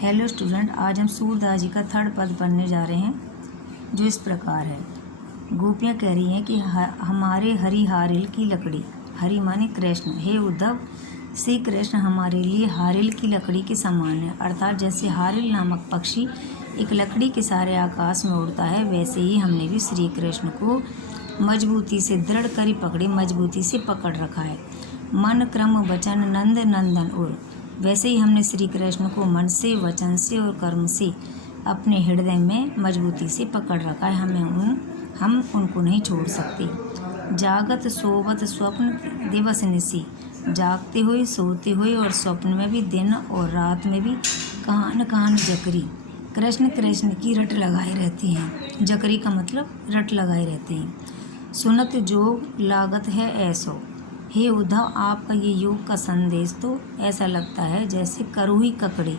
Hello student, आज हम सूरदास जी का थर्ड पद पढ़ने जा रहे हैं, जो इस प्रकार है। गोपियाँ कह रही हैं कि हमारे हरि हारिल की लकड़ी, हरि माने कृष्ण, हे उद्धव श्री कृष्ण हमारे लिए हारिल की लकड़ी के समान है। अर्थात जैसे हारिल नामक पक्षी एक लकड़ी के सारे आकाश में उड़ता है, वैसे ही हमने भी श्री कृष्ण को मजबूती से दृढ़ करी पकड़े, मजबूती से पकड़ रखा है। मन क्रम वचन नंद नंदन और, वैसे ही हमने श्री कृष्ण को मन से, वचन से और कर्म से अपने हृदय में मजबूती से पकड़ रखा है। हम उनको नहीं छोड़ सकते। जागत सोवत स्वप्न दिवस निसी, जागते हुए, सोते हुए और स्वप्न में भी, दिन और रात में भी कान कान जकरी, कृष्ण कृष्ण की रट लगाए रहते हैं। जकरी का मतलब रट लगाए रहते हैं। सुनत जोग लागत है ऐसो, हे उद्धव आपका ये योग का संदेश तो ऐसा लगता है जैसे करुही ककड़ी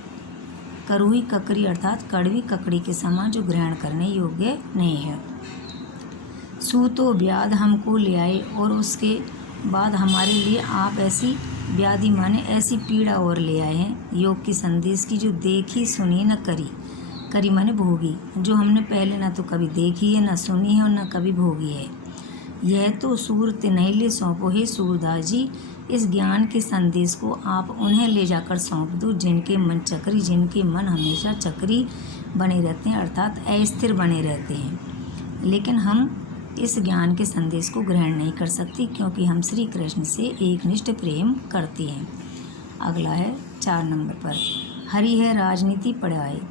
अर्थात कड़वी ककड़ी के समान, जो ग्रहण करने योग्य नहीं है। सूतो व्याध हमको ले आए, और उसके बाद हमारे लिए आप ऐसी व्याधि माने ऐसी पीड़ा और ले आए हैं योग की संदेश की, जो देखी सुनी न करी माने भोगी, जो हमने पहले ना तो कभी देखी है, ना सुनी है और ना कभी भोगी है। यह तो सूरत नहीं ले सौंपो, हे सूरदास जी इस ज्ञान के संदेश को आप उन्हें ले जाकर सौंप दो, जिनके मन हमेशा चक्री बने रहते हैं, अर्थात अस्थिर बने रहते हैं। लेकिन हम इस ज्ञान के संदेश को ग्रहण नहीं कर सकती, क्योंकि हम श्री कृष्ण से एकनिष्ठ प्रेम करते हैं। अगला है 4 नंबर पर, हरि है राजनीति पढ़ाए।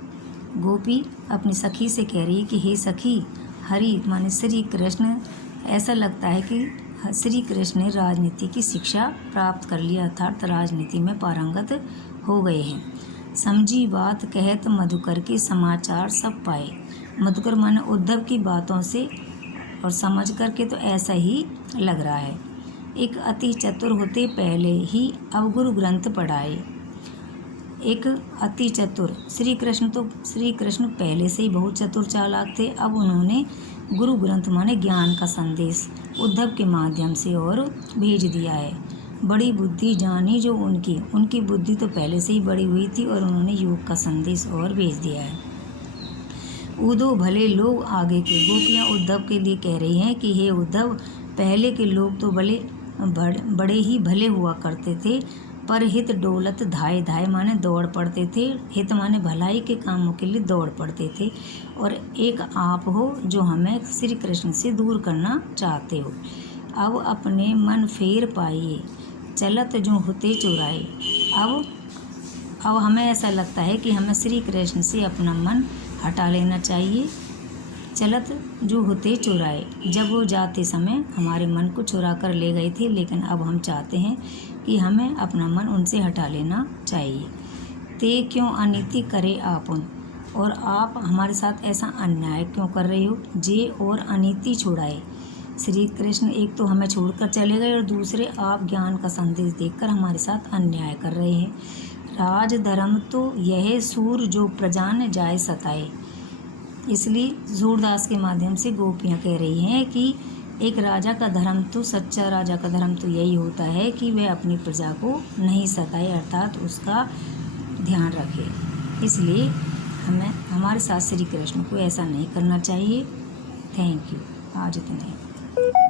गोपी अपनी सखी से कह रही है कि हे सखी, हरि माने श्री कृष्ण, ऐसा लगता है कि श्री कृष्ण ने राजनीति की शिक्षा प्राप्त कर लिया, अर्थात राजनीति में पारंगत हो गए हैं। समझी बात कहत मधुकर के समाचार सब पाए। मधुकर माने उद्धव की बातों से और समझ करके तो ऐसा ही लग रहा है। एक अति चतुर होते पहले ही अब गुरु ग्रंथ पढ़ाए। एक अति चतुर श्री कृष्ण पहले से ही बहुत चतुर चालाक थे। अब उन्होंने गुरु ग्रंथ माने ज्ञान का संदेश उद्धव के माध्यम से और भेज दिया है। बड़ी बुद्धि जानी जो उनकी बुद्धि तो पहले से ही बड़ी हुई थी, और उन्होंने योग का संदेश और भेज दिया है। उदो भले लोग आगे के, गोपियाँ उद्धव के लिए कह रही हैं कि हे उद्धव, पहले के लोग तो बड़े ही भले हुआ करते थे, पर हित डोलत धाय धाय माने दौड़ पड़ते थे। हित माने भलाई के कामों के लिए दौड़ पड़ते थे, और एक आप हो जो हमें श्री कृष्ण से दूर करना चाहते हो। अब अपने मन फेर पाइए, चलत जो होते चुराए। अब हमें ऐसा लगता है कि हमें श्री कृष्ण से अपना मन हटा लेना चाहिए। चलत जो होते चुराए, जब वो जाते समय हमारे मन को चुरा कर ले गए थे, लेकिन अब हम चाहते हैं कि हमें अपना मन उनसे हटा लेना चाहिए। ते क्यों अनीति करे आपन, और आप हमारे साथ ऐसा अन्याय क्यों कर रहे हो। जे और अनीति छुड़ाए, श्री कृष्ण एक तो हमें छोड़कर चले गए, और दूसरे आप ज्ञान का संदेश देकर हमारे साथ अन्याय कर रहे हैं। राज धर्म तो यह सूर जो प्रजा न जाए सताए। इसलिए सूरदास के माध्यम से गोपियाँ कह रही हैं कि एक राजा का धर्म तो, सच्चा राजा का धर्म तो यही होता है कि वह अपनी प्रजा को नहीं सताए, अर्थात उसका ध्यान रखे। इसलिए हमारे साथ श्री कृष्ण को ऐसा नहीं करना चाहिए। Thank you. आज इतने।